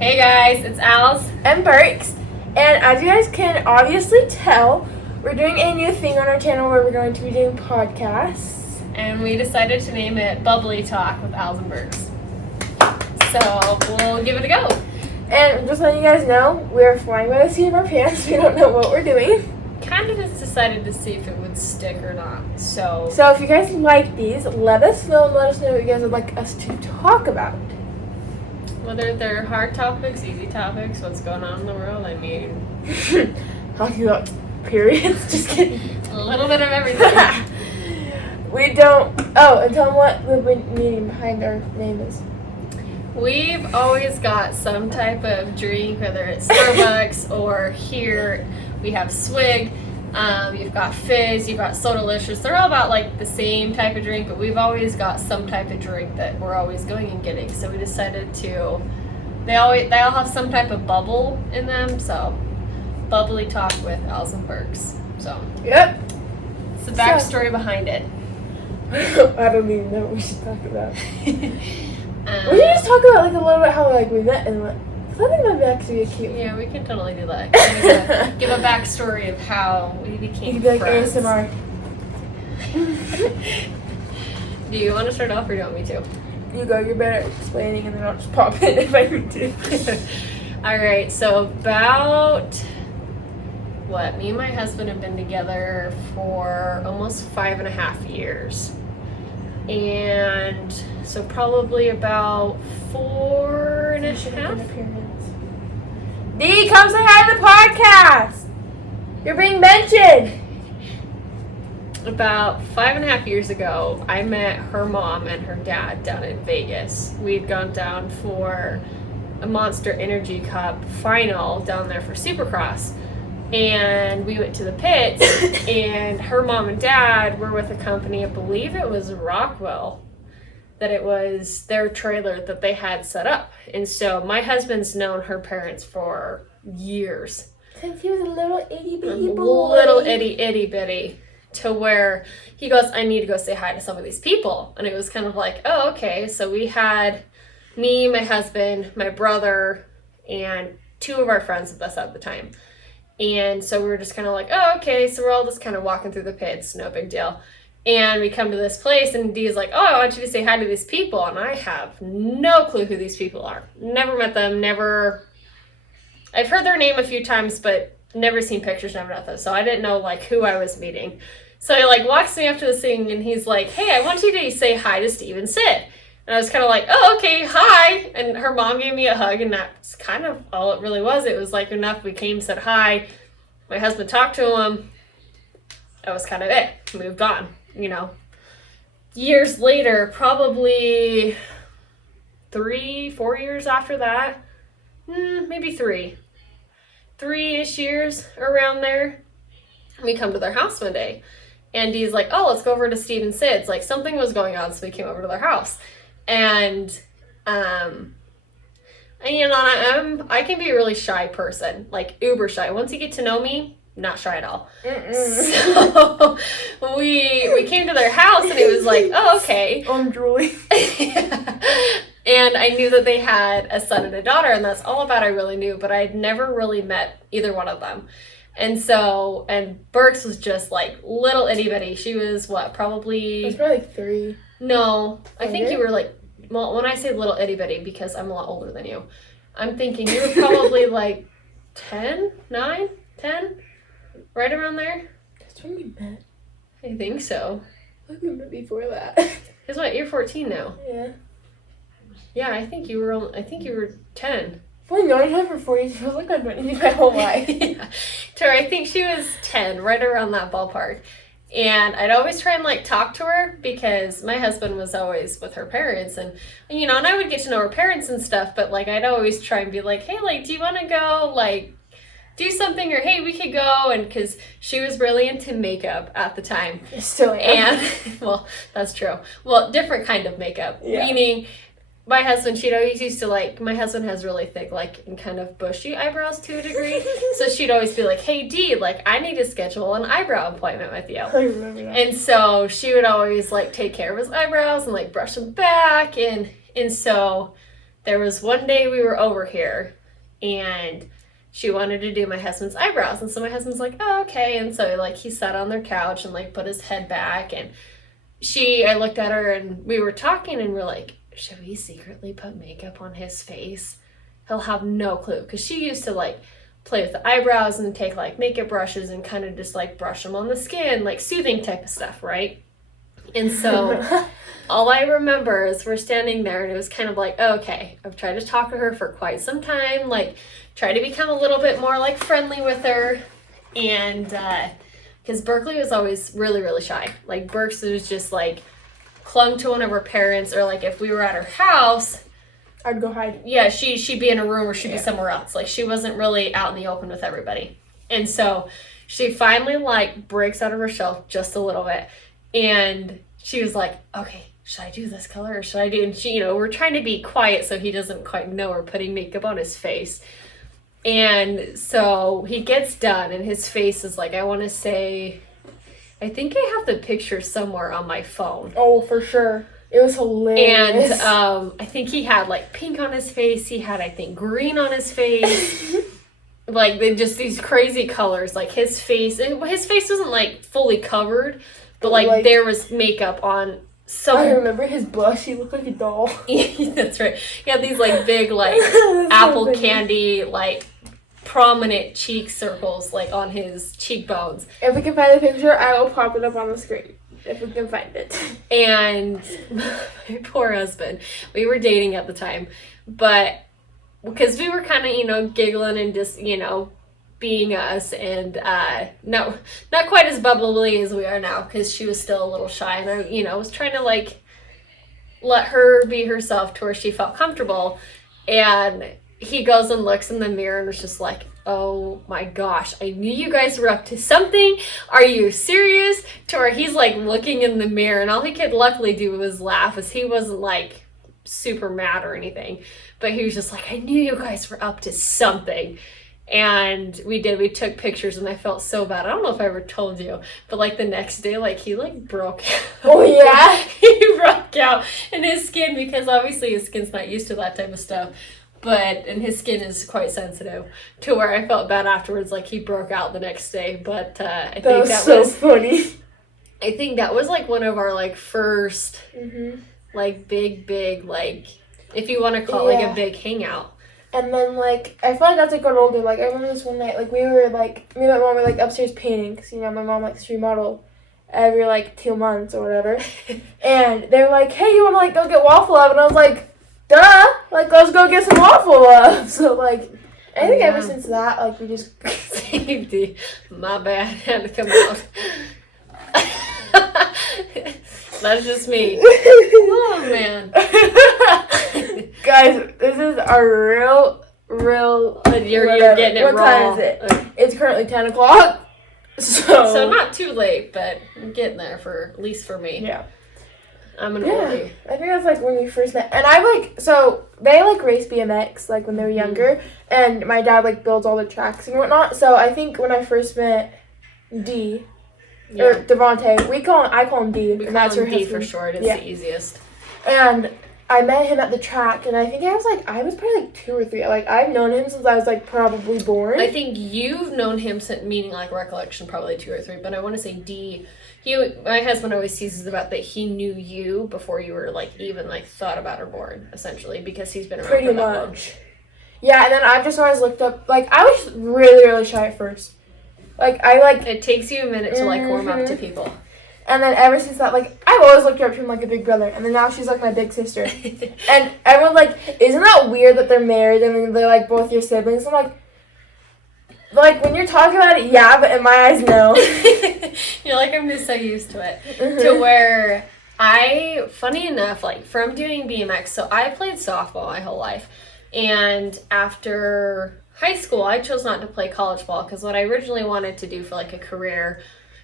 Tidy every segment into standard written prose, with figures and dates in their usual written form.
Hey guys, it's ALLS and BIRKS, and as you guys can obviously tell, we're doing a new thing on our channel where we're going to be doing podcasts. And we decided to name it BUBBLY Talk with ALLS and BIRKS. So we'll give it a go. And just letting you guys know, we're flying by the seat of our pants. We don't know what we're doing. Kind of just decided to see if it would stick or not. So if you guys like these, let us know and let us know what you guys would like us to talk about. Whether they're hard topics, easy topics, what's going on in the world, I mean... Talking about periods, just kidding. A little bit of everything. We don't... Oh, and tell them what the meaning behind our name is. We've always got some type of drink, whether it's Starbucks or here we have Swig. You've got Fizz, you've got Sodalicious. They're all about like the same type of drink, but we've always got some type of drink that we're always going and getting. So we decided to. They all have some type of bubble in them. So bubbly talk with ALLS and BIRKS. So yep. It's the backstory behind it. I don't even know what we should talk about. We should just talk about like a little bit how like we met and what. I think that'd actually be cute. Yeah, we can totally do that. Give a backstory of how we became You could be like friends. ASMR. Do you want to start off or do you want me to? You go, you're better at explaining and then I'll just pop in if I need to. Alright, so about me and my husband have been together for almost 5.5 years. And so probably about 4.5. Dee, come say hi to the podcast. You're being mentioned. About 5.5 years ago, I met her mom and her dad down in Vegas. We'd gone down for a Monster Energy Cup final down there for Supercross. And we went to the pits, and her mom and dad were with a company, I believe it was Rockwell, that it was their trailer that they had set up. And so my husband's known her parents for years. Since he was a little itty bitty boy. Little itty bitty. To where he goes, I need to go say hi to some of these people. And it was kind of like, oh, okay. So we had me, my husband, my brother, and 2 of our friends with us at the time. And so we were just kind of like, oh, okay. So we're all just kind of walking through the pits. No big deal. And we come to this place, and Dee's like, oh, I want you to say hi to these people. And I have no clue who these people are. Never met them, never... I've heard their name a few times, but never seen pictures, never nothing. So I didn't know, like, who I was meeting. So he, like, walks me up to this thing, and he's like, hey, I want you to say hi to Steve and Sid. And I was kind of like, oh, okay, hi. And her mom gave me a hug, and that's kind of all it really was. It was, like, enough. We came, said hi. My husband talked to him. That was kind of it. Moved on. You know, years later, probably 3-4 years after that, maybe 3-ish years around there, we come to their house one day, and Dee's like, oh, let's go over to Steve and Sid's. Like, something was going on, so we came over to their house. And you know, I can be a really shy person, like uber shy. Once you get to know me, not shy at all. So we came to their house, and it was like, oh, okay. I'm drooling. And I knew that they had a son and a daughter, and that's all about I really knew, but I had never really met either one of them. And so, and BIRKS was just like little itty bitty. She was probably... I was probably like 3. No, I think you were like, well, when I say little itty bitty, because I'm a lot older than you, I'm thinking you were probably like 10, 9, 10? Right around there? That's when we met. I think so. I think we met before that. Because what, you're 14 now? Yeah. Yeah, I think you were 10. 49 for 40 feels like I've been eating my whole life. Yeah. Tara, I think she was 10, right around that ballpark. And I'd always try and like talk to her because my husband was always with her parents, and you know, and I would get to know her parents and stuff, but like I'd always try and be like, hey, like, do you want to go like do something, or hey, we could go, and because she was really into makeup at the time. I still am. And well, that's true. Well, different kind of makeup, meaning my husband, she'd always used to like, my husband has really thick, like, and kind of bushy eyebrows to a degree. So she'd always be like, hey, Dee, like, I need to schedule an eyebrow appointment with you. I remember that. And so she would always, like, take care of his eyebrows and, like, brush them back. And so there was one day we were over here, and she wanted to do my husband's eyebrows. And so my husband's like, oh, okay. And so, like, he sat on their couch and, like, put his head back. And I looked at her, and we were talking, and we're like, should we secretly put makeup on his face? He'll have no clue. Because she used to, like, play with the eyebrows and take, like, makeup brushes and kind of just, like, brush them on the skin, like, soothing type of stuff, right? And so all I remember is we're standing there, and it was kind of like, oh, okay, I've tried to talk to her for quite some time, like, try to become a little bit more, like, friendly with her. And because Berkeley was always really, really shy. Like, Birks was just, like, clung to one of her parents, or, like, if we were at her house, I'd go hide. yeah, she'd be in a room, or she'd be somewhere else. Like, she wasn't really out in the open with everybody. And so she finally, like, breaks out of her shell just a little bit. And she was like, okay, should I do this color, or should I do, and she, you know, we're trying to be quiet so he doesn't quite know we're putting makeup on his face. And so he gets done, and his face is like, I want to say, I think I have the picture somewhere on my phone. Oh, for sure. It was hilarious. And I think he had, like, pink on his face. He had, I think, green on his face. Like, they just these crazy colors. Like, his face wasn't, like, fully covered, but, like, there was makeup on some. I remember his blush. He looked like a doll. That's right. He had these, like, big, like, apple candy, like, prominent cheek circles, like, on his cheekbones. If we can find the picture, I will pop it up on the screen. If we can find it. And my poor husband, we were dating at the time, but because we were kind of, you know, giggling and just, you know, being us, and no, not quite as bubbly as we are now, because she was still a little shy, and I, you know, was trying to, like, let her be herself to where she felt comfortable. And he goes and looks in the mirror and was just like, oh my gosh, I knew you guys were up to something. Are you serious? To where he's, like, looking in the mirror, and all he could luckily do was laugh, as he wasn't, like, super mad or anything. But he was just like, I knew you guys were up to something. And we took pictures, and I felt so bad. I don't know if I ever told you, but, like, the next day, like, he, like, broke out. Oh, yeah? He broke out in his skin, because obviously his skin's not used to that type of stuff. And his skin is quite sensitive, to where I felt bad afterwards, like, he broke out the next day. But I think that was so funny. I think that was, like, one of our, like, first, like, big, like, if you want to call it, like, a big hangout. And then, like, I feel like as I got older, like, I remember this one night, like, we were, like, me and my mom were, like, upstairs painting, because, you know, my mom likes to remodel every, like, 2 months or whatever. And they were like, hey, you want to, like, go get Waffle Up? And I was like, duh! Like, let's go get some Waffle Up! So, like, I think ever since that, like, we just... Safety. My bad. Had to come out. That's just me. Oh, man. Guys, this is a real... You're getting it what raw. What time is it? It's currently 10 o'clock. So not too late, but I'm getting there, at least for me. Yeah. I'm an oldie. I think that's, like, when we first met. And I, like, so they, like, race BMX, like, when they were younger. And my dad, like, builds all the tracks and whatnot. So I think when I first met D, or Devontae, I call him D. And that's her D for short. It's the easiest. And I met him at the track, and I think I was probably, like, 2 or 3. Like, I've known him since I was, like, probably born. I think you've known him since, meaning, like, recollection, probably 2 or 3. But I want to say D. My husband always teases about that he knew you before you were, like, even, like, thought about or born, essentially, because he's been around pretty for that long. much. Yeah, and then I've just always looked up, like, I was really, really shy at first. Like, It takes you a minute to, like, warm up to people. And then ever since that, like, I've always looked up to him like a big brother. And then now she's, like, my big sister. And everyone's like, isn't that weird that they're married and they're, like, both your siblings? I'm like, when you're talking about it, yeah, but in my eyes, no. You're like, I'm just so used to it. To where funny enough, like, from doing BMX, so I played softball my whole life. And after high school, I chose not to play college ball, because what I originally wanted to do for, like, a career,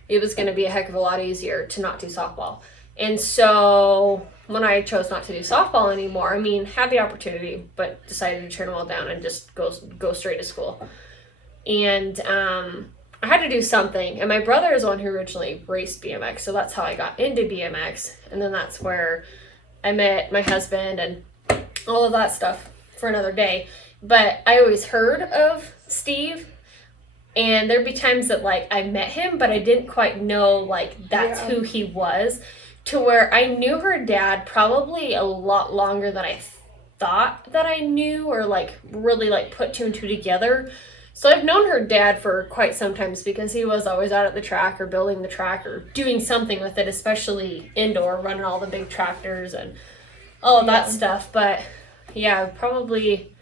it was going to be a heck of a lot easier to not do softball. And so when I chose not to do softball anymore, I mean, had the opportunity, but decided to turn them all down and just go straight to school. And I had to do something. And my brother is the one who originally raced BMX, so that's how I got into BMX. And then that's where I met my husband and all of that stuff. for another day. But I always heard of Steve, and there'd be times that, like, I met him, but I didn't quite know, like, that's who he was, to where I knew her dad probably a lot longer than I thought that I knew, or, like, really, like, put two and two together. So I've known her dad for quite some time because he was always out at the track or building the track or doing something with it, especially indoor, running all the big tractors and all of that stuff. But yeah, probably,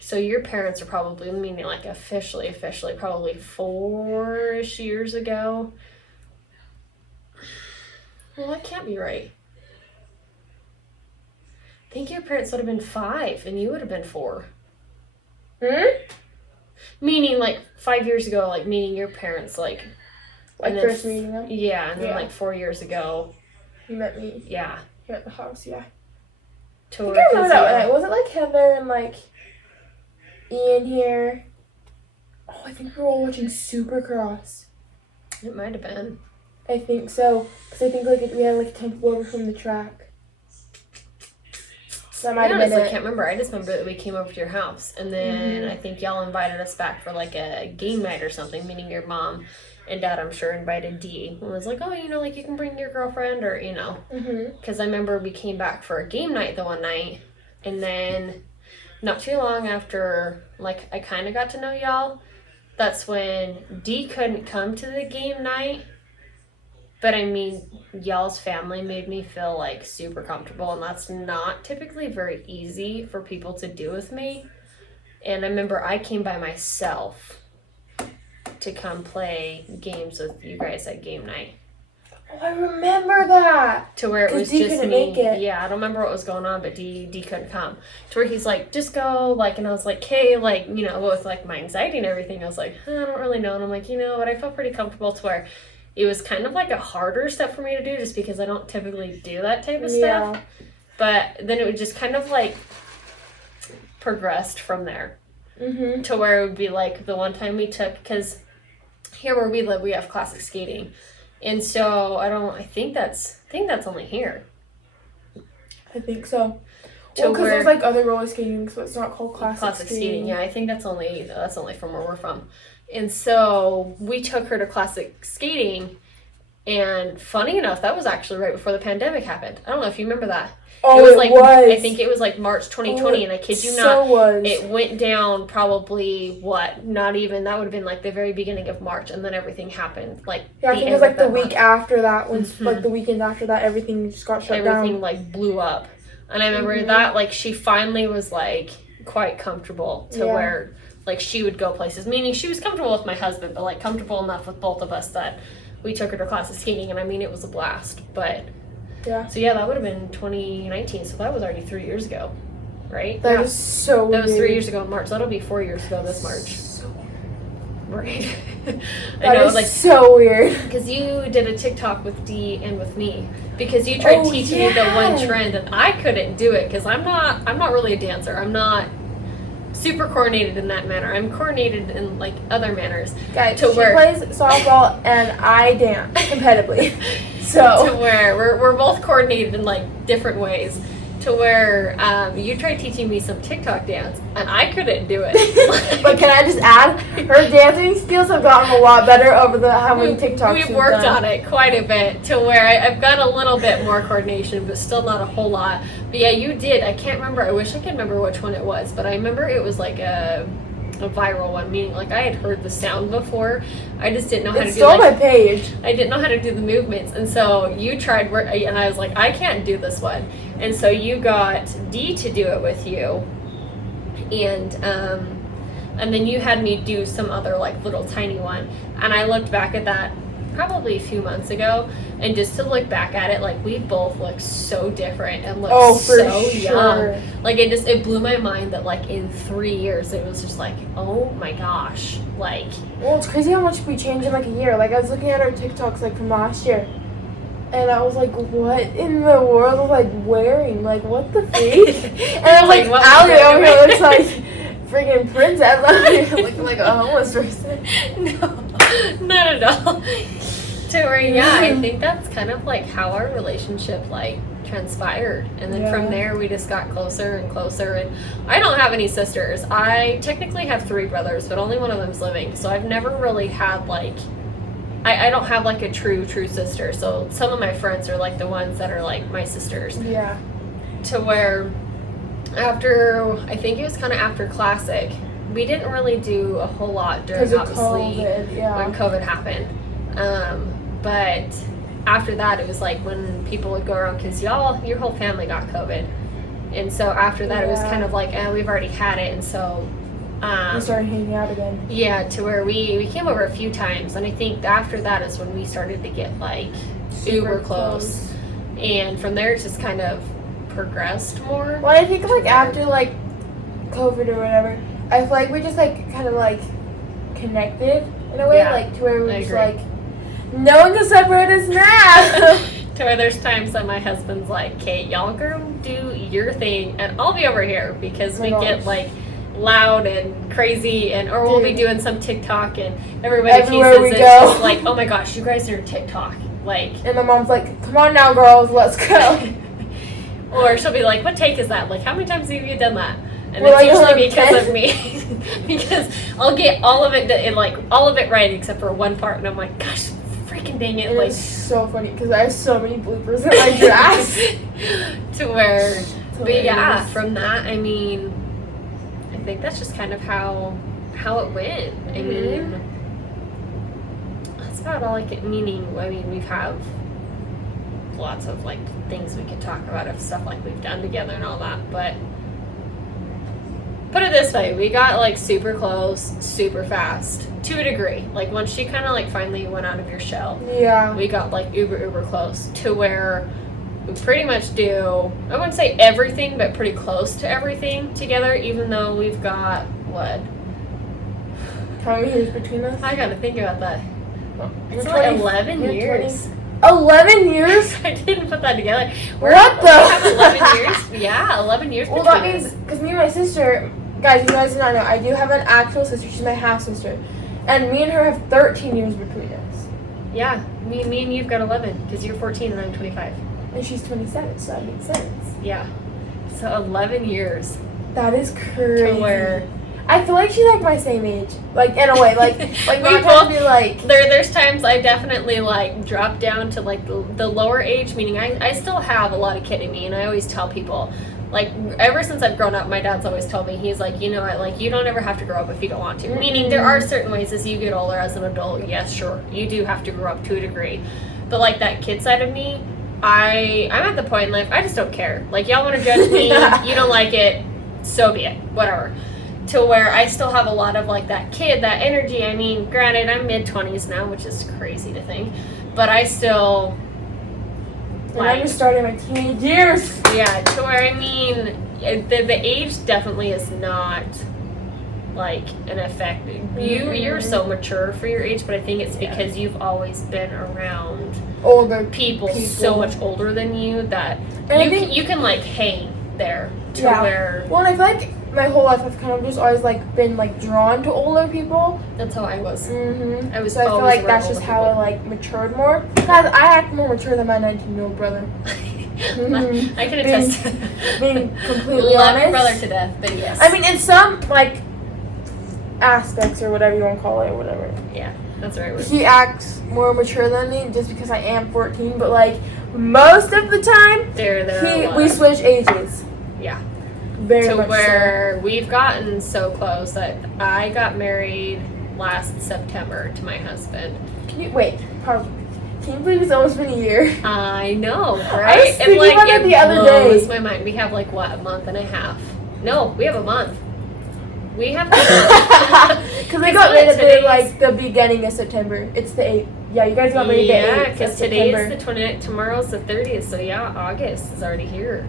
so your parents are probably, meaning like officially, probably 4-ish years ago. Well, that can't be right. I think your parents would have been 5 and you would have been 4. Meaning, like, 5 years ago, like, meaning your parents, like first meeting them? Yeah, and then, like, 4 years ago. You met me. Yeah. Here at the house, yeah. I think I remember that night. Was it, like, Heather and, like, Ian here? Oh, I think we were all watching Supercross. It might have been. I think so. Because I think, like, we had, like, a temple over from the track. That might have been it. I can't remember. I just remember that we came over to your house, and then I think y'all invited us back for like a game night or something, meaning your mom and dad, I'm sure, invited Dee. And was like, oh, you know, like, you can bring your girlfriend, or, you know. Because I remember we came back for a game night the one night, and then not too long after, like, I kind of got to know y'all, that's when Dee couldn't come to the game night. But I mean, y'all's family made me feel, like, super comfortable, and that's not typically very easy for people to do with me. And I remember I came by myself to come play games with you guys at game night. Oh, I remember that. To where it was Dee just couldn't me. make it. Yeah, I don't remember what was going on, but Dee couldn't come. To where he's like, just go, like, and I was like, hey, like, you know, with, like, my anxiety and everything, I was like, I don't really know. And I'm like, you know, but I felt pretty comfortable to where it was kind of like a harder step for me to do just because I don't typically do that type of stuff. But then it would just kind of like progressed from there to where it would be like the one time we took, because here where we live, we have classic skating. And so I think that's only here. I think so. Well, because there's like other roller skating, so it's not called classic skating. Yeah, I think that's only from where we're from. And so we took her to classic skating, and funny enough, that was actually right before the pandemic happened. I don't know if you remember that. Oh, it was. I think it was like March 2020, and I kid you not, it went down probably, not even, that would have been like the very beginning of March, and then everything happened. Like, yeah, I think it was like the week after that, when like the weekend after that, everything just got shut down. Everything like blew up. And I remember that, like, she finally was like quite comfortable to where, like, she would go places, meaning she was comfortable with my husband, but, like, comfortable enough with both of us that we took her to classes skating, and I mean, it was a blast. But so yeah, that would have been 2019, so that was already 3 years ago, right? That was so weird. That was 3 years ago in March. That'll be 4 years ago this March. Right. I know, like, so weird. Because you did a TikTok with Dee and with me, because you tried teaching me the one trend, and I couldn't do it because I'm not really a dancer. I'm not super coordinated in that manner. I'm coordinated in, like, other manners. Guys, she plays softball and I dance competitively. So to where we're both coordinated in, like, different ways. To where you tried teaching me some TikTok dance, and I couldn't do it. But can I just add, her dancing skills have gotten a lot better over how many TikToks we've worked on it quite a bit, to where I've got a little bit more coordination, but still not a whole lot. But yeah, you did. I can't remember. I wish I could remember which one it was, but I remember it was like a viral one, meaning like I had heard the sound before. I just didn't know how to do it. Stole my page. I didn't know how to do the movements, and so you tried, and I was like, I can't do this one. And so you got Dee to do it with you, and then you had me do some other, like, little tiny one. And I looked back at that probably a few months ago, and just to look back at it, like, we both look so different and look so young. Like, it blew my mind that, like, in 3 years it was just like, oh my gosh, like. Well, it's crazy how much we changed in like a year. Like, I was looking at our TikToks, like, from last year, and I was like, what in the world was I wearing? Like, what the freak? And I was like, Allie over here looks like freaking princess. I'm looking like a homeless person. No, not at all. To where, yeah, I think that's kind of like how our relationship, like, transpired. And then Yeah. from there, we just got closer and closer. And I don't have any sisters. I technically have 3 brothers, but only one of them's living. So I've never really had, like, I don't have, like, a true sister. So some of my friends are, like, the ones that are, like, my sisters. Yeah. To where after, I think it was kind of after Classic, we didn't really do a whole lot during, Because of obviously, COVID, yeah. when COVID happened. But after that, it was like when people would go around, because your whole family got COVID. And so after that, it was Yeah. kind of like, we've already had it. And so, We started hanging out again. yeah, to where we came over a few times. And I think after that is when we started to get, like, uber close. And from there, it's just kind of progressed more. Well, I think, like, after, like, COVID or whatever, I feel like we just, like, kind of, like, connected in a way, Yeah, like, to where we I were just, agree. like, no one can separate us now. To where there's times that my husband's like, Kate, y'all go do your thing, and I'll be over here, because we Oh my get, gosh. like, loud and crazy, or we'll be Dude. doing some TikTok, and everybody Everywhere teases we it's go. just like, oh my gosh, you guys are TikTok. Like, And my mom's like, come on now, girls, let's go. or she'll be like, what take is that? Like, how many times have you done that? And Well, it's like, usually because 10. of me. Because I'll get all of it right except for one part, and I'm like, gosh, freaking dang it. It Like, was so funny because I have so many bloopers in my drafts. to where, but yeah, hilarious. from that, I mean, I think that's just kind of how it went. I Mhm. mean, that's about all I can, we have lots of, like, things we could talk about of stuff, like, we've done together and all that, but put it this way, we got, like, super close, super fast, to a degree. Like, once she kind of, like, finally went out of your shell, Yeah. we got, like, uber close to where we pretty much do, I wouldn't say everything, but pretty close to everything together, even though we've got, what? How many years between us? I gotta think about that. It's You're like 20 11 you're years. 11 years? I didn't put that together. What the- We have 11 years? Yeah, 11 years Well, between that us. means, because me and my sister, guys, you guys do not know, I do have an actual sister. She's my half sister. And me and her have 13 years between us. Yeah, me and you've got 11, because you're 14 and I'm 25. And she's 27, so that makes sense. Yeah. So 11 years That is crazy. to where I feel like she's like my same age. Like, in a way. Like We not trying both- to be like. there's times I definitely, like, drop down to, like, the lower age, meaning I still have a lot of kid in me, and I always tell people, like, ever since I've grown up, my dad's always told me, he's like, you know what, like, you don't ever have to grow up if you don't want to. Meaning, there are certain ways as you get older as an adult, yes, sure, you do have to grow up to a degree. But, like, that kid side of me, I'm at the point in life, I just don't care. Like, y'all want to judge me, you don't like it, so be it, whatever. To where I still have a lot of, like, that kid, that energy. I mean, granted, I'm mid-20s now, which is crazy to think, but I still, And I'm just starting my teenage years. yeah, to where, I mean, the age definitely is not, like, an effect. You're so mature for your age, but I think it's because you've always been around Older people so much older than you that And I you think- you can, like, hang there to Yeah. where, Well, and I feel like my whole life I've kind of just always like been like drawn to older people. that's how I was. Mm-hmm. I was So I feel always like around that's just older how I people. like matured more. Guys, I act more mature than my 19-year-old brother. I can attest. Being completely Love honest. your brother to death, but yes. I mean, in some like aspects or whatever you want to call it, or whatever. yeah, that's the right word. He acts more mature than me just because I am 14. But like most of the time, we switch ages. Yeah. Very To much where we've gotten so close that I got married last September to my husband. so. Can you wait? Pardon. Can you believe it's almost been a year? I know, I right? was thinking about it the other blows day. my mind. We have, like, what, a month and a half? No, we have a month. We have Because I got married at today's- like the beginning of September. It's the 8th. Yeah, you guys got married the 8th. Yeah, of because today September. is the 20th, tomorrow's the 30th, so yeah, August is already here.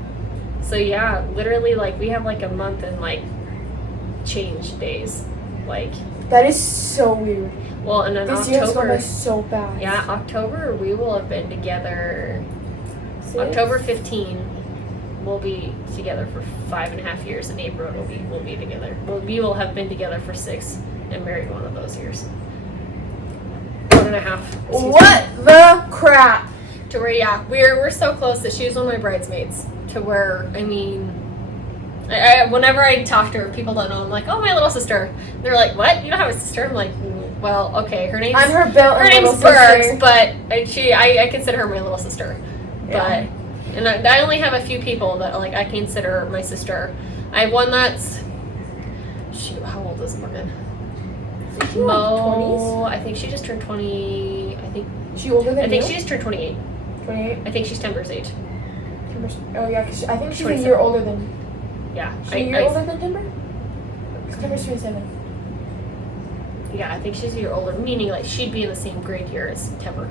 So yeah, literally, like, we have, like, a month and, like, change days. Like, That is so weird. well, and in This year has gone by October, so fast. yeah, October, we will have been together, Six? October 15, we'll be together for 5.5 years. In April, we'll be together. We will have been together for 6 and married one of those years. 1.5. excuse me. What the crap? To where, we're so close that she was one of my bridesmaids. To where, I mean, whenever I talk to her, people don't know. I'm like, oh, my little sister. They're like, what? You don't have a sister? I'm like, well, okay. Her name's BIRKS, but I consider her my little sister. Yeah. But and I only have a few people that like I consider my sister. I have one that's how old is Morgan? Mo, I think she just turned 20. I think she older than I think you? she just turned 28. 28. I think she's Timber's age. Oh yeah, cause I think she's 27. a year older than. Yeah. She's a year older than Timber. Timber's 27. Yeah, I think she's a year older, meaning like she'd be in the same grade year as Timber.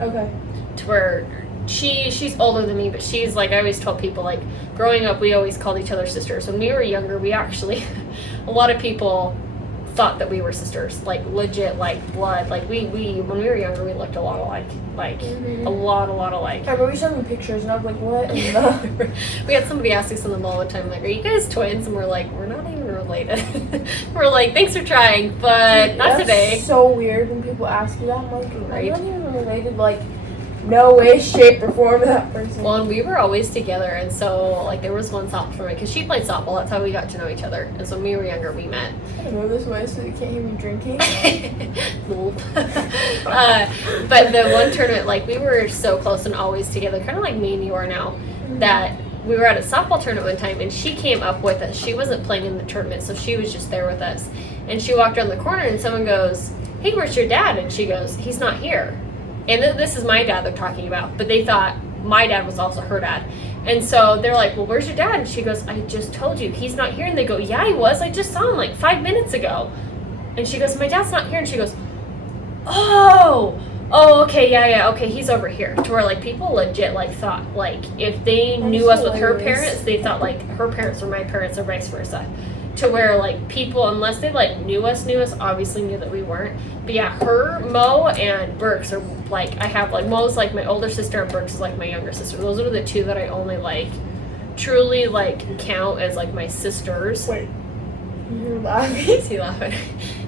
Okay. To where she's older than me, but she's like, I always told people, like, growing up we always called each other sisters. When we were younger, we actually a lot of people thought that we were sisters, like legit, like blood. Like we when we were younger, we looked a lot alike, like a lot alike. I remember you showed me pictures, and I was like, what? And, we had somebody ask us in the mall all the time, like, are you guys twins? And we're like, we're not even related. We're like, thanks for trying, but not today. That's so weird when people ask you that. I'm like, right? I'm not even related, like, no way, shape, or form to that person. Well, and we were always together, and so, like, there was one softball tournament, because she played softball, that's how we got to know each other, and so when we were younger, we met. I go this way so you can't hear me drinking. But the one tournament, like, we were so close and always together, kind of like me and you are now, that we were at a softball tournament one time, and she came up with us. She wasn't playing in the tournament, so she was just there with us, and she walked around the corner, and someone goes, hey, where's your dad? And she goes, he's not here. And this is my dad they're talking about, but they thought my dad was also her dad. And so they're like, well, where's your dad? And she goes, I just told you, he's not here. And they go, yeah, he was. I just saw him like 5 minutes ago. And she goes, my dad's not here. And she goes, oh, okay, yeah, okay, he's over here. To where, like, people legit, like, thought, like, if they knew us with her parents, they thought, like, her parents were my parents or vice versa. To where, like, people, unless they, like, knew us, obviously knew that we weren't. But yeah, her, Mo, and BIRKS are, like, I have, like, Mo's, like, my older sister, and BIRKS is, like, my younger sister. Those are the two that I only, like, truly, like, count as, like, my sisters. Wait. You're laughing? Is he laughing?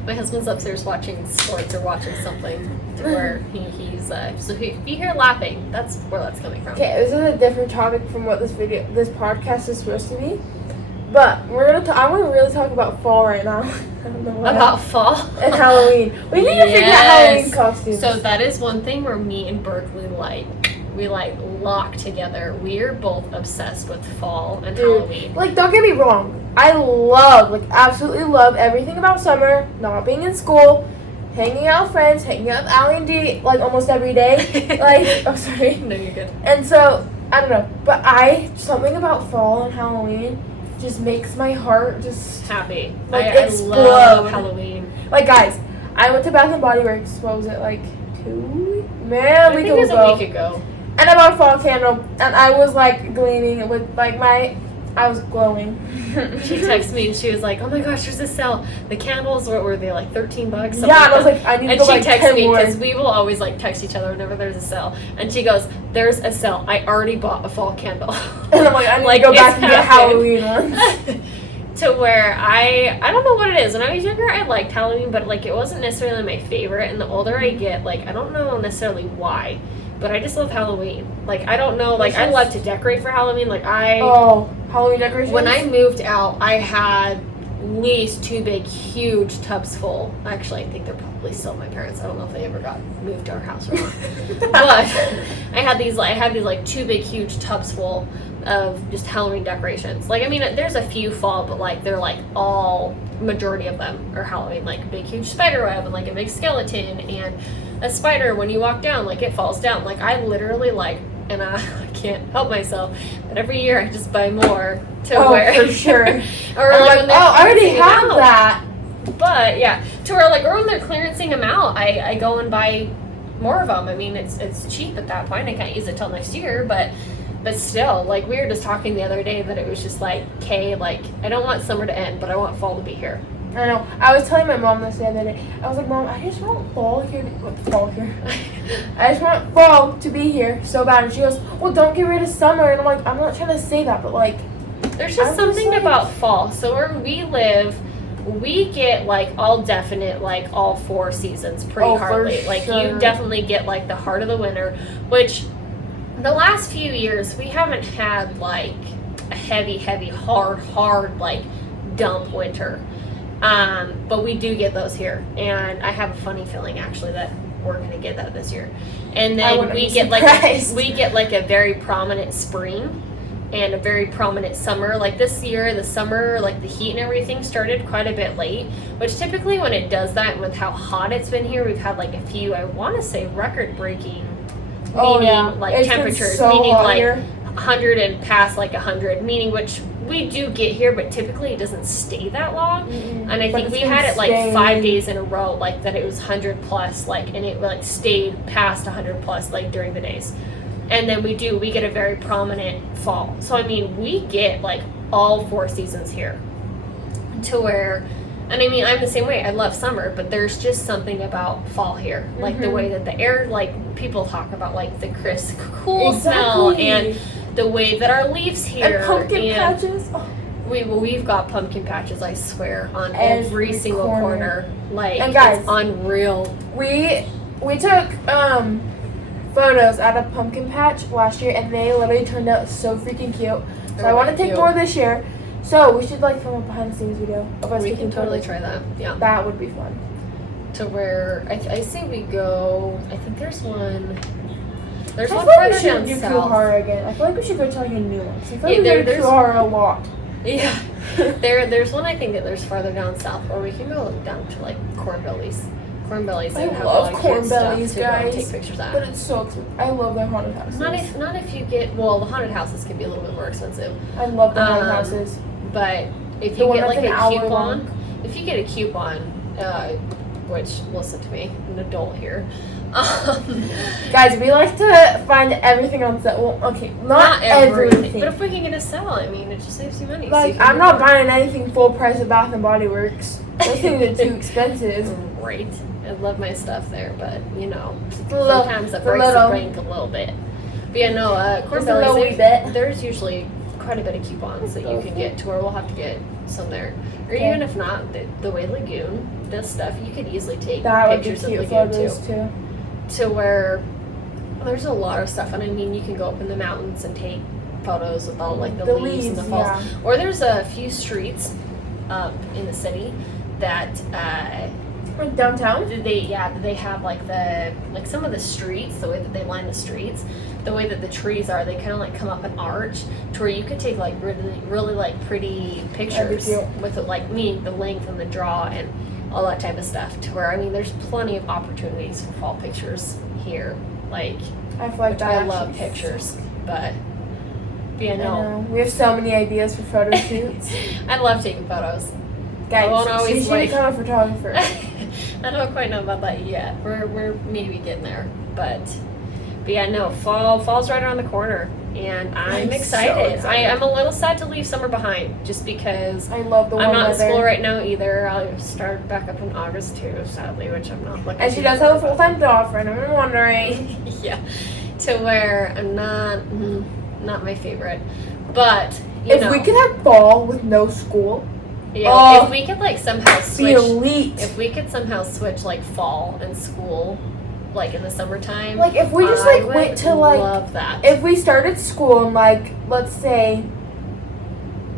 My husband's upstairs watching sports or watching something to where he's, so if you hear laughing, that's where that's coming from. Okay, this is a different topic from what this podcast is supposed to be. But I want to really talk about fall right now. I don't know why. About fall? And Halloween. We need to figure out Halloween costumes. So that is one thing where me and Berkeley, we lock together. We're both obsessed with fall and Halloween. Like, don't get me wrong. I absolutely love everything about summer, not being in school, hanging out with friends, hanging out with Allie and Dee, like, almost every day. Like, oh, sorry. No, you're good. And so, I don't know. But something about fall and Halloween just makes my heart just happy. Like, I love Halloween. Like, guys, I went to Bath and Body Works. What was it, like 2 weeks? I think it was a week ago. And I bought a fall candle, and I was like gleaming with like I was glowing. She texted me and she was like, "Oh my gosh, there's a sale. The candles, what were they, like $13?" Yeah, and I was like, I need to go like 10 more. And she texted me because we will always like text each other whenever there's a sale. And she goes, "There's a sale. I already bought a fall candle." And I'm like, I need to go back and get Halloween ones. To where I don't know what it is. When I was younger, I liked Halloween, but like it wasn't necessarily my favorite. And the older I get, like I don't know necessarily why, but I just love Halloween. Like I don't know, like I love to decorate for Halloween. Like Halloween decorations. When I moved out, I had at least 2 big, huge tubs full. Actually, I think they're probably still my parents. I don't know if they ever got moved to our house or not. But I had these like 2 big, huge tubs full of just Halloween decorations. Like, I mean, there's a few fall, but like they're like all majority of them are Halloween. Like a big, huge spider web and like a big skeleton and a spider. When you walk down, like it falls down. Like I literally like. And I can't help myself, but every year I just buy more to wear. For sure. Or like I already have that. But yeah, to where like, or when they're clearancing them out, I go and buy more of them. I mean, it's cheap at that point. I can't use it till next year, but still, like we were just talking the other day that it was just like, okay, like I don't want summer to end, but I want fall to be here. I know. I was telling my mom this the other day. I was like, Mom, I just want fall here. I just want fall to be here so bad. And she goes, well, don't get rid of summer. And I'm like, I'm not trying to say that, but like, there's just something about fall. So where we live, we get like all definite, like all 4 seasons pretty hardly. Like you definitely get like the heart of the winter, which the last few years we haven't had like a heavy, hard like dump winter. But we do get those here, and I have a funny feeling actually that we're gonna get that this year. And then we get like a very prominent spring and a very prominent summer. Like this year, the summer, like the heat and everything started quite a bit late, which typically when it does that, and with how hot it's been here, we've had like a few, I want to say record breaking, like it's temperatures, so meaning like here. 100 and past like 100, meaning which we do get here, but typically it doesn't stay that long. Mm-mm. And I think we had it like 5 days in a row, like that it was 100 plus, like, and it like stayed past 100 plus like during the days. And then we get a very prominent fall. So I mean, we get like all 4 seasons here, to where, and I mean, I'm the same way. I love summer, but there's just something about fall here, like the way that the air, like people talk about, like the crisp, cool smell, and the way that our leaves here, and pumpkin patches. Oh. We've got pumpkin patches, I swear, on every single corner. Like, and guys, it's unreal. We took photos at a pumpkin patch last year, and they literally turned out so freaking cute. So I want to take more this year. So we should like film a behind the scenes video of us. We can totally try that. Yeah, that would be fun. To where I say we go. I think there's one. There's one further further down do south. Kuhara again. I feel like we should go to like a new one. I feel like Yeah, we go to Kuhara a lot. Yeah, there's one I think that there's farther down south, or we can go down to like Cornbelly's. Cornbelly's, they have a lot of cute stuff to go and take pictures at. But it's so expensive. I love their haunted houses. Not if you get, well, the haunted houses can be a little bit more expensive. I love the haunted houses. But if you get like a coupon, if you get a coupon, which, listen to me, I'm an adult here. Guys, we like to find everything on sale. Well, okay, not everything. But if we can get a sale, I mean, it just saves you money. Like, I'm not buying anything full price of Bath and Body Works. Those things are too expensive. Right. I love my stuff there, but you know, sometimes it breaks the bank a little bit. But yeah, no, Cornbelly's, there's usually quite a bit of coupons that you can get to where we'll have to get some there. Or even if not, the Way Lagoon does stuff. You could easily take pictures of Lagoon too. To where there's a lot of stuff, and I mean, you can go up in the mountains and take photos with all like the leaves and the falls. Yeah. Or there's a few streets up in the city that like downtown? They have like some of the streets, the way that they line the streets, the way that the trees are, they kind of like come up an arch to where you could take like really like pretty pictures with it, like the length and the draw and all that type of stuff, to where I mean there's plenty of opportunities for fall pictures here. Like, I feel like I love pictures, but yeah, no. We have so many ideas for photo shoots. I love taking photos. Guys, I won't always so you should become a photographer. I don't quite know about that yet. We're maybe getting there, but yeah, no. Fall's right around the corner, and I'm excited. So I'm a little sad to leave summer behind, just because I love the warm I'm not weather. in school right now either. I'll start back up in August too, sadly, which I'm not looking. And she does have a full-time job, for anyone wondering. Yeah, to where I'm not my favorite, but if we could have fall with no school. Yeah, if we could like somehow switch, elite. If we could somehow switch like fall and school, like in the summertime, like if we just like went to like love that. If we started school in like, let's say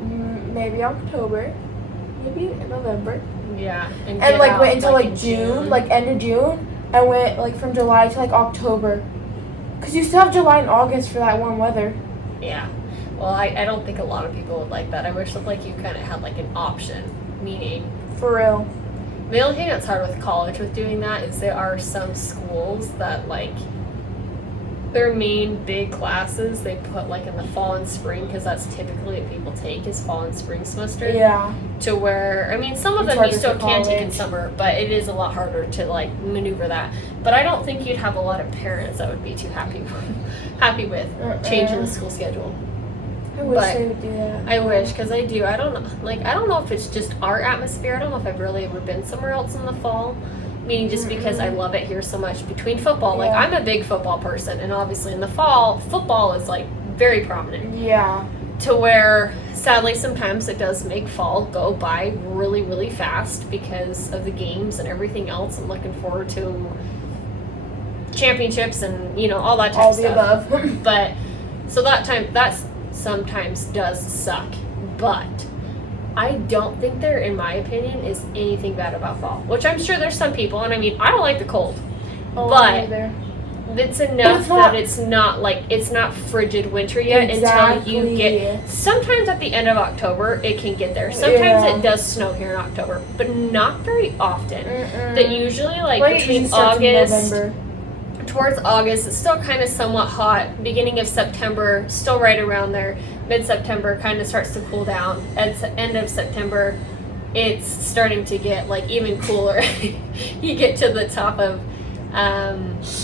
maybe October, maybe November. Yeah, and like went until like June, like end of June, and went like from July to like October, because you still have July and August for that warm weather. Yeah. Well, I don't think a lot of people would like that. I wish that like you kind of had like an option, meaning. For real. The only thing that's hard with college with doing that is there are some schools that like their main big classes they put like in the fall and spring, because that's typically what people take is fall and spring semester. Yeah. To where, I mean, some of them you still can take in summer, but it is a lot harder to like maneuver that. But I don't think you'd have a lot of parents that would be too happy with changing the school schedule. I wish they would do that. I wish, because I do. I don't know if it's just our atmosphere. I don't know if I've really ever been somewhere else in the fall. Meaning just because I love it here so much between football. Like, I'm a big football person, and obviously in the fall, football is like very prominent. Yeah. To where, sadly, sometimes it does make fall go by really, really fast because of the games and everything else. I'm looking forward to championships and, you know, all that type All of the stuff. above. But so that sometimes does suck. But I don't think there, in my opinion, is anything bad about fall. Which I'm sure there's some people, and I mean, I don't like the cold. But it's enough that it's not like, it's not frigid winter yet until you get, sometimes at the end of October it can get there. Sometimes it does snow here in October, but not very often. That usually like between August, towards August, it's still kind of somewhat hot. Beginning of September, still right around there. Mid-September kind of starts to cool down. At the end of September, it's starting to get like even cooler. You get to the top of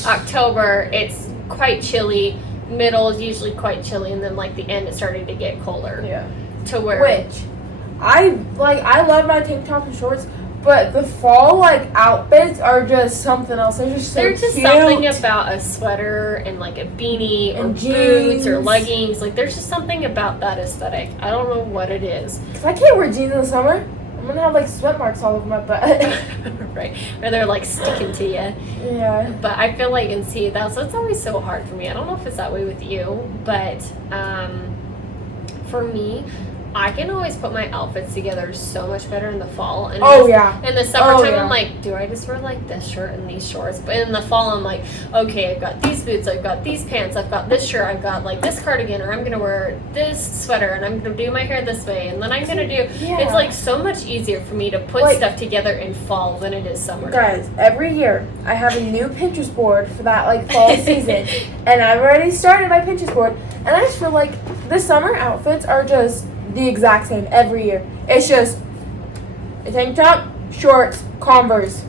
October, it's quite chilly. Middle is usually quite chilly, and then like the end, it's starting to get colder. Yeah. To where I love my tank top and shorts, but the fall like outfits are just something else. They're just so there's just cute. something about a sweater and like a beanie or And boots or jeans. leggings. Like there's just something about that aesthetic. I don't know what it is. 'Cause I can't wear jeans in the summer. I'm gonna have like sweat marks all over my butt. Right, or they're like sticking to you. Yeah. But I feel like, and see, that's always so hard for me. I don't know if it's that way with you, but for me, I can always put my outfits together so much better in the fall. And in the summertime, I'm like, do I just wear like this shirt and these shorts? But in the fall, I'm like, okay, I've got these boots, I've got these pants, I've got this shirt, I've got like this cardigan, or I'm gonna wear this sweater, and I'm gonna do my hair this way, and then I'm gonna do. It's like so much easier for me to put Like, stuff together in fall than it is summer. Guys, every year I have a new Pinterest board for that like fall season, and I've already started my Pinterest board, and I just feel like the summer outfits are just the exact same every year. It's just a tank top, shorts, Converse.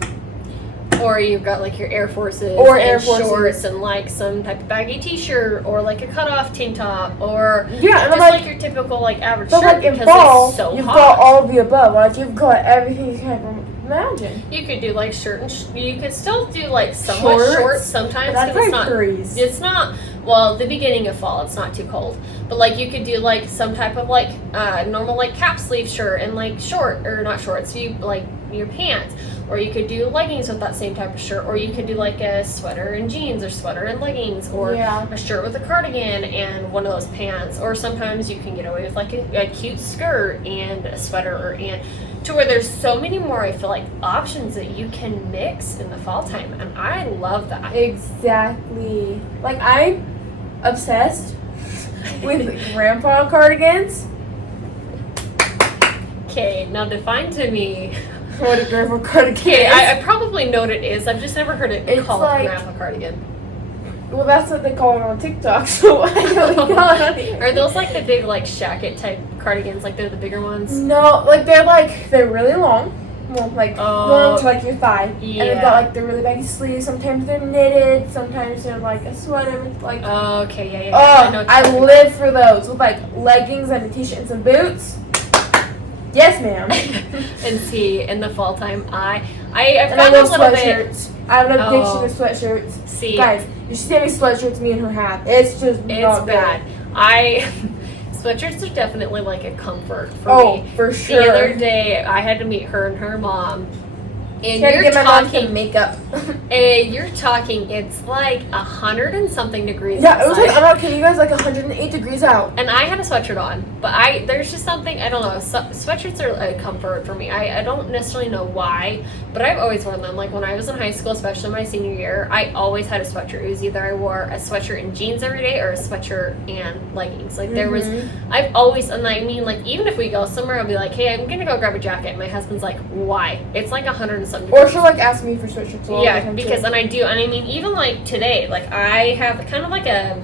Or you've got like your Air Forces Or and Air Forces. shorts and like some type of baggy t-shirt or like a cutoff tank top or Yeah, and just I'm like your typical like average but shirt like in because fall, it's so you've hot. got all of the above. Like you've got everything you can ever imagine. You could do like shirt and you could still do like somewhat shorts sometimes But that's because like threes. it's not well the beginning of fall it's not too cold, but like you could do like some type of like normal like cap sleeve shirt and like short or not shorts, you like your pants, or you could do leggings with that same type of shirt, or you could do like a sweater and jeans or sweater and leggings, or a shirt with a cardigan and one of those pants, or sometimes you can get away with like a cute skirt and a sweater and to where there's so many more, I feel like, options that you can mix in the fall time, and I love that. Exactly. Like I'm obsessed with grandpa cardigans. Okay, now define to me. What a grandpa cardigan Okay, is. I probably know what it is. I've just never heard it It's called like- grandpa cardigan. Well, that's what they call it on TikTok, so I don't know. Are those like the big like shacket type cardigans? Like they're the bigger ones? No, like they're really long. Well, like long to like your thigh. Yeah. And they've got like the really baggy sleeves. Sometimes they're knitted. Sometimes they're like a sweater with like. Oh, okay, yeah. Oh, I live for those with like leggings and a t-shirt and some boots. Yes, ma'am. And see, in the fall time, I've And I gotten a love little bit. sweatshirts. I have an addiction to sweatshirts. See, Guys, you should see how many sweatshirts me and her have. It's just not bad. good. Sweatshirts are definitely like a comfort for me. Oh, for sure. The other day, I had to meet her and her mom. And Had to you're get my mom some talking, makeup. you're talking, it's like 100 and something degrees Yeah, it was like, outside. I'm not kidding you guys, like 108 degrees out. And I had a sweatshirt on, but there's just something, I don't know, sweatshirts are a comfort for me. I don't necessarily know why, but I've always worn them. Like when I was in high school, especially my senior year, I always had a sweatshirt. It was either I wore a sweatshirt and jeans every day or a sweatshirt and leggings. Like there was, I've always, and I mean like even if we go somewhere, I'll be like, hey, I'm gonna go grab a jacket. My husband's like, why? It's like 100 and something degrees. Or she'll like ask me for sweatshirts all the Yeah, time because, too. and I do, and I mean, even like today, like I have kind of like a,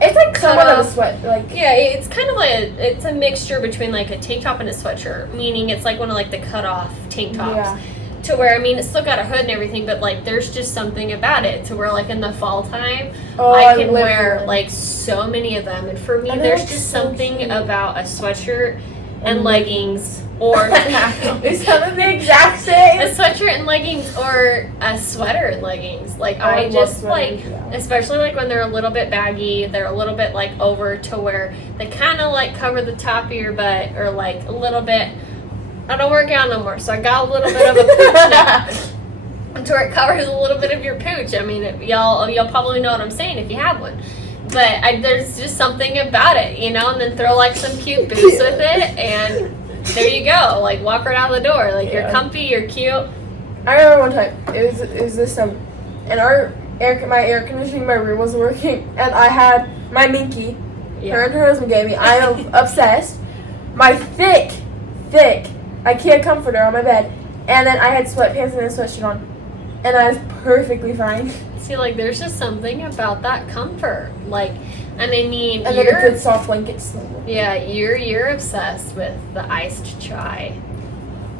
It's like somewhat of a off. sweat, like. yeah, it's kind of like, it's a mixture between like a tank top and a sweatshirt, meaning it's like one of like the cut off tank tops. Yeah. To where, I mean, it's still got a hood and everything, but like there's just something about it to where like in the fall time, Oh, I can live wear for it. like so many of them, and for me, And they're, there's like, just so something cute. about a sweatshirt and leggings, or It's kind of the exact same. a sweatshirt and leggings, or a sweater and leggings. Like I I love just sweaters, like, yeah. especially like when they're a little bit baggy, they're a little bit like over to where they kind of like cover the top of your butt, or like a little bit. I don't work out no more, so I got a little bit of a pooch now. to where it covers a little bit of your pooch. I mean, y'all probably know what I'm saying if you have one. But there's just something about it, you know, and then throw like some cute boots with it, and there you go. Like, walk right out the door. Like, you're comfy, you're cute. I remember one time, it was this summer, and my air conditioning in my room wasn't working, and I had my Minky, her and her husband gave me. I'm obsessed. My thick IKEA comforter on my bed, and then I had sweatpants and a sweatshirt on, and I was perfectly fine. See, like, there's just something about that comfort, like, and I mean, and then a good soft blanket snuggle. Yeah, you're obsessed with the iced chai.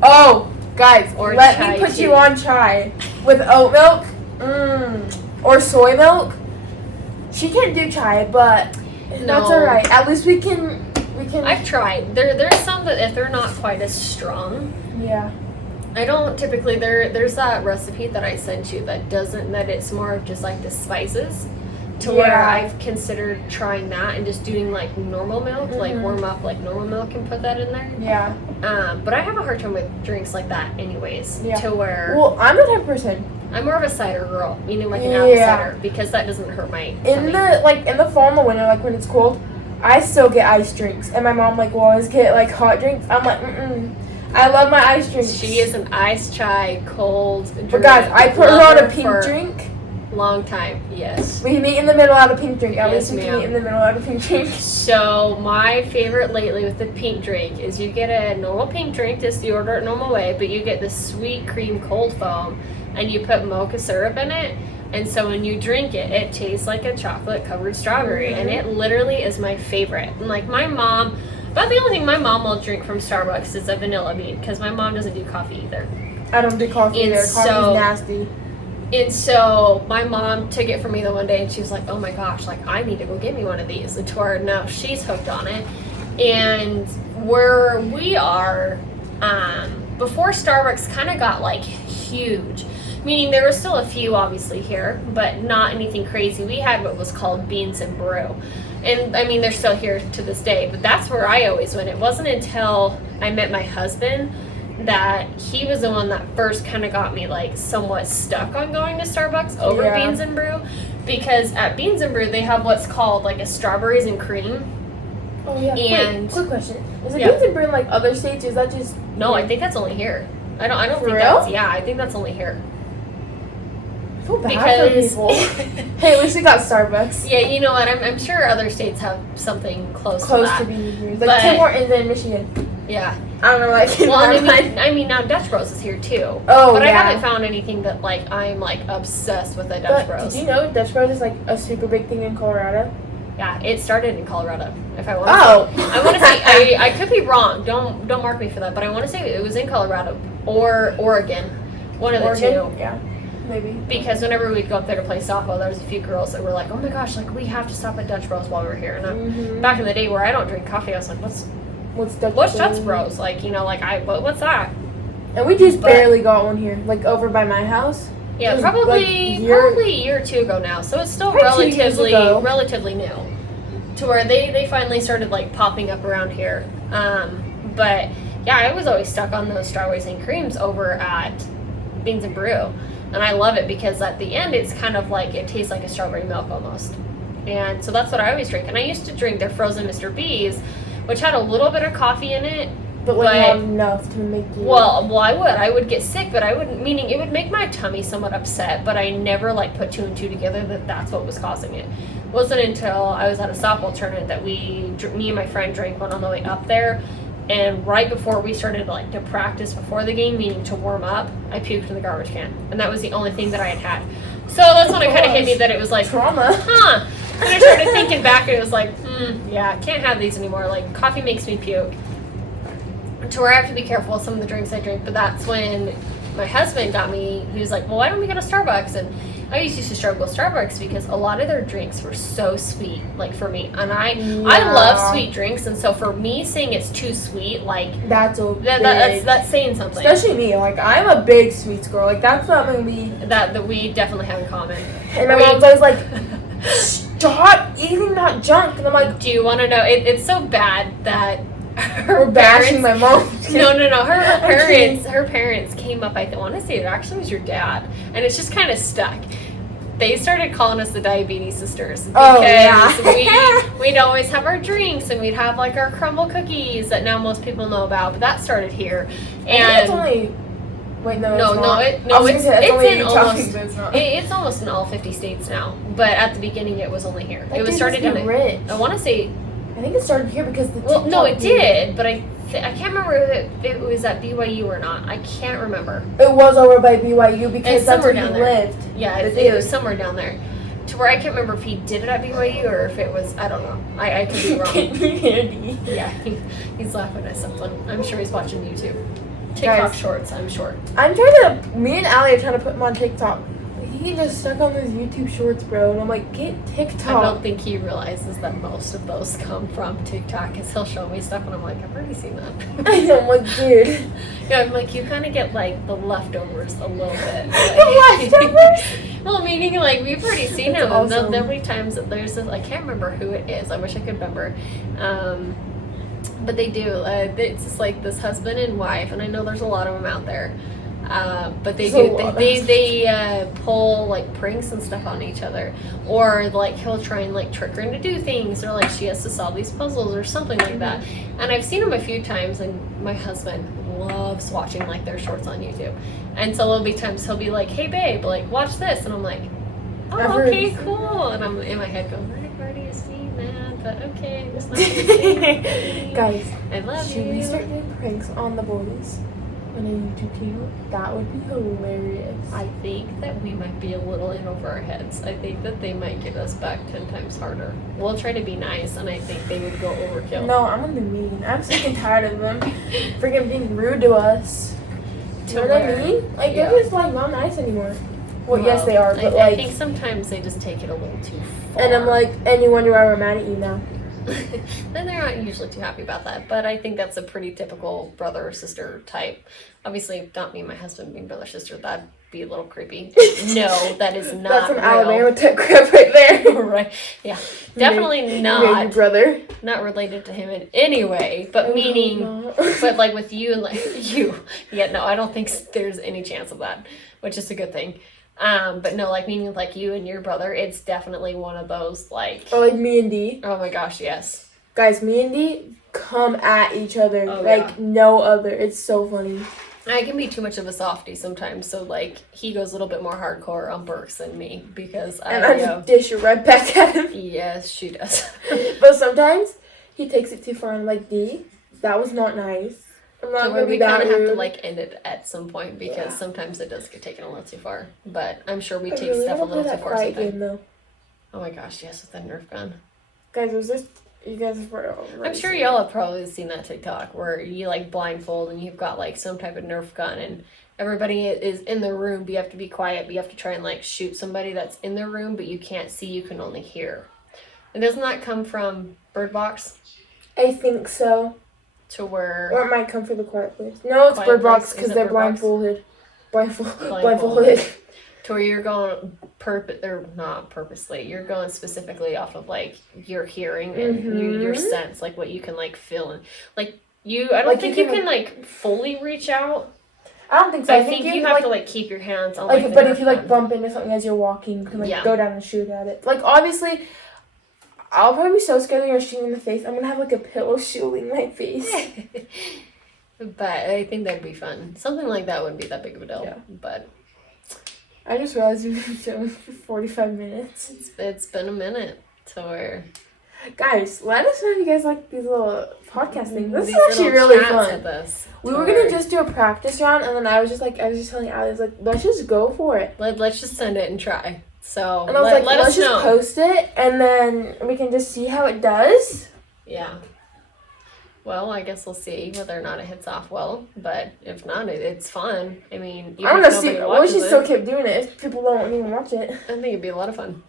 Oh, guys, or let me put you on chai with oat milk, or soy milk. She can't do chai, but that's alright. At least we can. I've tried. There's some that if they're not quite as strong. Yeah. I don't typically. There's that recipe that I sent you that it's more of just like the spices. To where I've considered trying that and just doing like normal milk, like warm up like normal milk and put that in there. Yeah. But I have a hard time with drinks like that anyways. Yeah. To where. Well, I'm the type of person. I'm more of a cider girl, meaning like an apple cider, because that doesn't hurt my tummy. In the fall and the winter, like when it's cold, I still get iced drinks, and my mom like will always get like hot drinks. I'm like, I love my iced drinks. She is an iced chai, cold drink. But guys, I put her on a pink drink. Long time, yes. We meet in the middle out of pink drink. At Yes, least we can meet in the middle out of pink drink. So my favorite lately with the pink drink is you get a normal pink drink, just you order it normal way, but you get the sweet cream cold foam, and you put mocha syrup in it. And so when you drink it, it tastes like a chocolate covered strawberry, and it literally is my favorite. And like my mom, about the only thing my mom will drink from Starbucks is a vanilla bean, because my mom doesn't do coffee either. I don't do coffee either. Coffee's nasty. And so my mom took it from me the one day, and she was like, oh my gosh, like I need to go get me one of these. And to her, now she's hooked on it. And where we are, before Starbucks kind of got like huge, meaning there were still a few obviously here, but not anything crazy. We had what was called Beans and Brew. And I mean, they're still here to this day, but that's where I always went. It wasn't until I met my husband that he was the one that first kind of got me like somewhat stuck on going to Starbucks over Beans and Brew, because at Beans and Brew they have what's called like a strawberries and cream. Oh yeah. And wait, quick question: is it Beans and Brew in like other states? Or is that just? No, I think that's only here. I don't think real? that's. Yeah, I think that's only here. I feel bad for people. Hey, at least we got Starbucks. Yeah, you know what? I'm sure other states have something close to that. To Beans and Brew, like Tim Hortons in Michigan. Yeah. I don't know, like. Well, I mean, now Dutch Bros is here too. Oh, but yeah. I haven't found anything that like I'm like obsessed with a Dutch Bros. Did you know Dutch Bros is like a super big thing in Colorado? Yeah, it started in Colorado. If I want. I want to say I could be wrong. Don't mark me for that. But I want to say it was in Colorado or Oregon, one of the two. Yeah. Maybe. Because whenever we'd go up there to play softball, there was a few girls that were like, "Oh my gosh, like we have to stop at Dutch Bros while we're here." And back in the day where I don't drink coffee, I was like, "What's Dutch Bros?" Like, you know, like what's that? And we just barely got one here, like over by my house. Yeah, probably a year or two ago now. So it's still relatively new, to where they finally started like popping up around here. But yeah, I was always stuck on those strawberries and creams over at Beans and Brew. And I love it because at the end it's kind of like it tastes like a strawberry milk almost. And so that's what I always drink. And I used to drink their frozen Mr. B's, which had a little bit of coffee in it. But not enough to make you... Well, I would get sick, but I wouldn't, meaning it would make my tummy somewhat upset, but I never like put two and two together that that's what was causing it. It wasn't until I was at a softball tournament that me and my friend drank one on the way up there. And right before we started like to practice before the game, meaning to warm up, I puked in the garbage can. And that was the only thing that I had. So that's when it kind of hit me that it was like, trauma. Huh. And I started thinking back, it was like, yeah, I can't have these anymore. Like, coffee makes me puke. To where I have to be careful with some of the drinks I drink. But that's when my husband got me, he was like, well, why don't we go to Starbucks? And I used to struggle with Starbucks because a lot of their drinks were so sweet, like for me. And I love sweet drinks, and so for me, saying it's too sweet, like that's saying something. Especially me, like I'm a big sweets girl. Like that's something that we definitely have in common. And my mom's always like, stop eating that junk. And I'm like, do you want to know? It's so bad that We're bashing my mom. No. Her parents came up. I want to say it actually was your dad, and it's just kind of stuck. They started calling us the Diabetes Sisters because we'd always have our drinks and we'd have like our crumble cookies that now most people know about, but that started here. And it's only. Wait, no, it's almost in all 50 states now. But at the beginning, it was only here. That it was started in. Rich. I want to say. I think it started here because the. Well, no, it did, but I can't remember if it was at BYU or not. I can't remember. It was over by BYU because that's where he lived. Yeah, it was somewhere down there. To where I can't remember if he did it at BYU or if it was, I don't know. I could be wrong. Yeah, he's laughing at something. I'm sure he's watching YouTube. TikTok shorts, I'm sure. Me and Allie are trying to put him on TikTok. He just stuck on those YouTube shorts, bro. And I'm like, get TikTok. I don't think he realizes that most of those come from TikTok because he'll show me stuff and I'm like, I've already seen that. I know, I'm like, dude. Yeah, I'm like, you kind of get like the leftovers a little bit. The leftovers? Well, meaning like we've already seen them. Awesome. There'll be times that there's this, I can't remember who it is. I wish I could remember. But they do. It's just like this husband and wife, and I know there's a lot of them out there. But they pull like pranks and stuff on each other, or like he'll try and like trick her into do things, or like she has to solve these puzzles or something like that. And I've seen them a few times, and my husband loves watching like their shorts on YouTube. And so there'll be times he'll be like, "Hey babe, like watch this," and I'm like, "Oh, okay, cool." And I'm in my head going, "I've already seen that, but okay, I'm just not gonna say." Guys, I love you. Should we start doing pranks on the boys? On a YouTube channel? That would be hilarious. I think that we might be a little in over our heads. I think that they might get us back 10 times harder. We'll try to be nice, and I think they would go overkill. No, I'm gonna be mean. I'm sick and tired of them freaking being rude to us. You know what I mean? Like, they're just like not nice anymore. Well, yes, they are, but I think sometimes they just take it a little too far. And I'm like, and you wonder why we're mad at you now. Then they're not usually too happy about that, but I think that's a pretty typical brother or sister type. Obviously, not me and my husband being brother or sister. That'd be a little creepy. No, that is not. That's some real. Alabama tech crap right there. Right? Yeah, definitely not. Maybe brother. Not related to him in any way, but but like with you and like you. Yeah, no, I don't think there's any chance of that, which is a good thing. But no, like meaning like you and your brother, it's definitely one of those like. Or like me and D. Oh my gosh, yes. Guys, me and D come at each other no other. It's so funny. I can be too much of a softie sometimes, so like he goes a little bit more hardcore on BIRKS than me because I just dish it right back at him. Yes, she does. But sometimes he takes it too far. I'm like, D, that was not nice. I'm not gonna be that rude. We kind of have to like end it at some point because sometimes it does get taken a little too far. But I'm sure we take stuff a little too far sometimes. Oh my gosh, yes, with the Nerf gun. Guys, was this? You guys were. I'm sure y'all have probably seen that TikTok where you like blindfold and you've got like some type of Nerf gun and everybody is in the room, but you have to be quiet, but you have to try and like shoot somebody that's in the room, but you can't see, you can only hear. And doesn't that come from Bird Box? I think so. To where. Or it might come from the Quiet Place. No, it's Bird Box because they're blindfolded. Blindfolded. To where you're going not purposely. You're going specifically off of like your hearing and your sense, like what you can like feel and like you. I don't think you can like fully reach out. I don't think so. I think you have to like keep your hands on. Like, but if you like bump into something as you're walking, you can like go down and shoot at it. Like obviously, I'll probably be so scared that you're shooting in the face. I'm gonna have like a pillow shielding my face. But I think that'd be fun. Something like that wouldn't be that big of a deal. Yeah. But I just realized we've been filming for 45 minutes. It's been a minute to where. Guys, let us know if you guys like these little podcast things. This is actually really fun. We were gonna just do a practice round, and then I was just telling Alex, like, let's just go for it. Let's just send it and try. So and I was let's just post it, and then we can just see how it does. Yeah. Well, I guess we'll see whether or not it hits off well. But if not, it's fun. I mean, I don't know. See, I wish you still kept doing it if people don't even watch it. I think it'd be a lot of fun.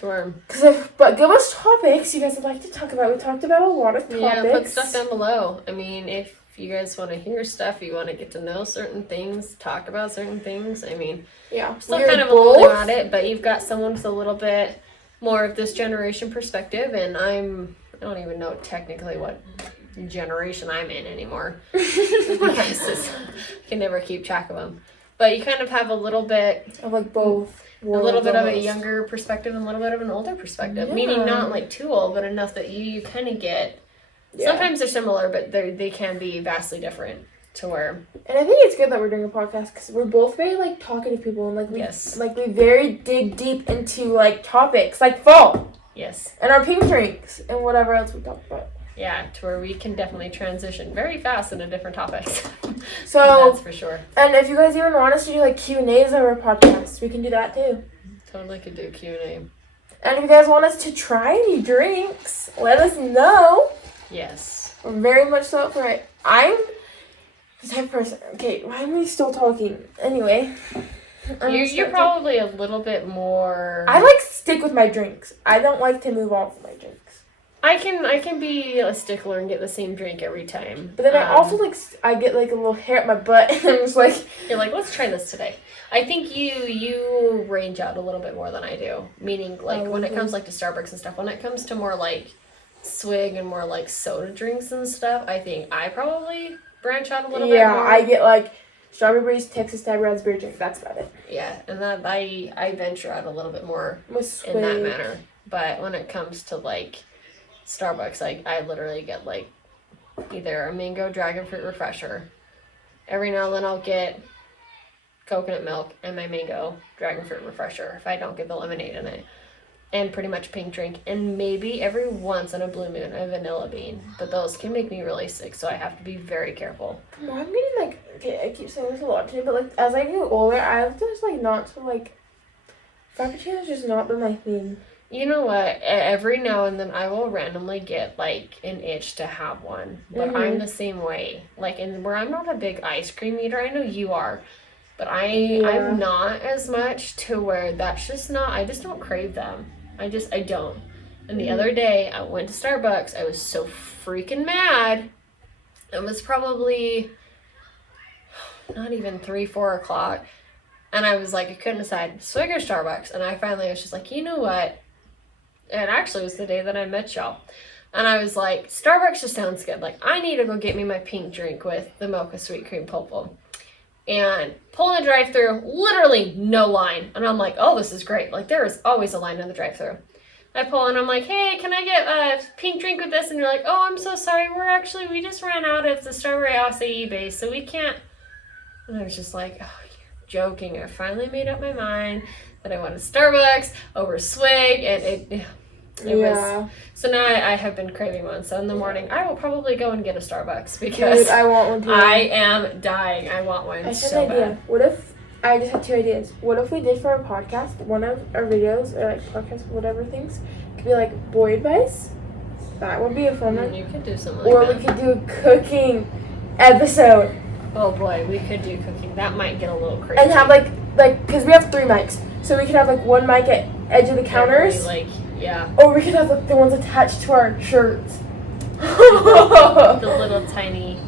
But give us topics you guys would like to talk about. We talked about a lot of topics. Yeah, put stuff down below. I mean, if you guys want to hear stuff, you want to get to know certain things, talk about certain things. I mean, yeah, still kind of a little new at it, but you've got someone with a little bit more of this generation perspective, and I don't even know technically what generation I'm in anymore. Because I can never keep track of them. But you kind of have a little bit of like both. A little bit of a younger perspective and a little bit of an older perspective. Meaning not like too old, but enough that you kind of get. Sometimes they're similar, but they can be vastly different to where. And I think it's good that we're doing a podcast because we're both very like talkative people and like we very dig deep into like topics like fall. Yes. And our pink drinks and whatever else we talk about. Yeah, to where we can definitely transition very fast into different topics. So that's for sure. And if you guys even want us to do like Q&As of our podcast, we can do that too. Totally could do Q&A. And if you guys want us to try any drinks, let us know. Yes. We're very much so up for it. I'm the type of person. Okay, why am I still talking? Anyway. You're probably a little bit more. I like stick with my drinks. I don't like to move on from my drinks. I can be a stickler and get the same drink every time. But then I also like I get like a little hair at my butt and I'm just like you're like, let's try this today. I think you range out a little bit more than I do. Meaning like when it comes like to Starbucks and stuff, when it comes to more like swig and more like soda drinks and stuff, I think I probably branch out a little bit more. Yeah, I get like strawberry breeze, Texas Stab raspberry drink. That's about it. Yeah, and that I venture out a little bit more in that manner. But when it comes to like Starbucks, I literally get like either a mango dragon fruit refresher. Every now and then I'll get coconut milk and my mango dragon fruit refresher if I don't get the lemonade in it. And pretty much pink drink. And maybe every once in a blue moon a vanilla bean. But those can make me really sick, so I have to be very careful. I'm getting like, okay, I keep saying this a lot today, but like as I get older, I have to just like not to like, Frappuccino's just not been my thing. You know what? Every now and then I will randomly get like an itch to have one. But I'm the same way. Like, and where I'm not a big ice cream eater, I know you are. But I'm not as much to where that's just not, I just don't crave them. I don't. And the other day I went to Starbucks. I was so freaking mad. It was probably not even 3-4 o'clock. And I was like, I couldn't decide. Swig or Starbucks? And I finally was just like, you know what? It actually was the day that I met y'all. And I was like, Starbucks just sounds good. Like, I need to go get me my pink drink with the mocha sweet cream pulp. And pull in the drive-thru, literally no line. And I'm like, oh, this is great. Like, there is always a line in the drive-thru. I pull in, I'm like, hey, can I get a pink drink with this? And you're like, oh, I'm so sorry. We just ran out of the strawberry acai base, so we can't. And I was just like, oh, you're joking. I finally made up my mind that I wanted Starbucks over swig, and it was. So now I have been craving one. So in the morning, I will probably go and get a Starbucks because dude, I want one too. I am dying. I want one so bad. What if I just had 2 ideas? What if we did for our podcast, one of our videos or like podcast, whatever things, could be like boy advice? That would be a fun one. You could do something like that. Or we could do a cooking episode. Oh boy, we could do cooking. That might get a little crazy. And have like because we have 3 mics, so we could have like one mic at edge of the counters. Yeah. Or we could have like the ones attached to our shirts. the little tiny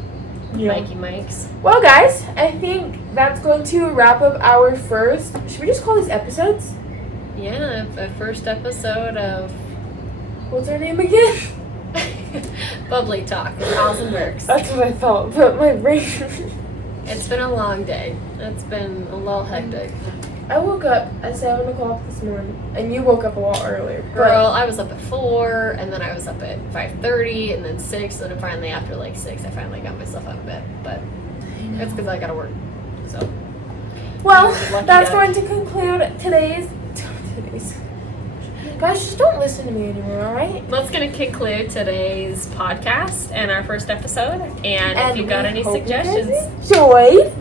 Mikey mics. Well, guys, I think that's going to wrap up our first. Should we just call these episodes? Yeah, a first episode of. What's our name again? Bubbly Talk with ALLS and BIRKS. That's what I thought, but my brain. It's been a long day. It's been a little hectic. I woke up at 7 o'clock this morning, and you woke up a lot earlier. Girl, I was up at 4, and then I was up at 5:30, and then 6, and then finally after like 6, I finally got myself out of bed. But it's because I gotta work. So. Well, that's going to conclude today's. Guys, just don't listen to me anymore, alright? That's going to conclude today's podcast and our first episode. And if you got any suggestions. Enjoyed.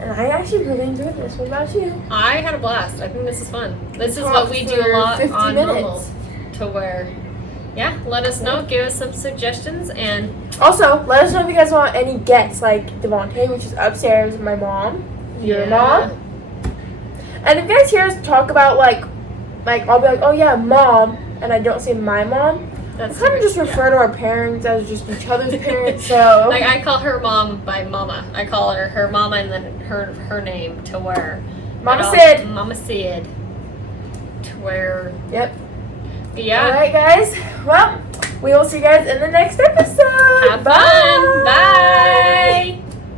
And I actually really enjoyed this. What about you? I had a blast. I think this is fun. This is what we do a lot on normal. To where, yeah, let us know. Give us some suggestions. And also, let us know if you guys want any guests, like Devontae, which is upstairs, my mom, your mom. And if you guys hear us talk about, like I'll be like, oh yeah, mom, and I don't say my mom. That's kind of just refer to our parents as just each other's parents, so. Like, I call her mom by mama. I call her mama and then her name to where. Mama Sid. Mama Sid. To where. Yep. Yeah. Alright, guys. Well, We will see you guys in the next episode. Have fun. Bye.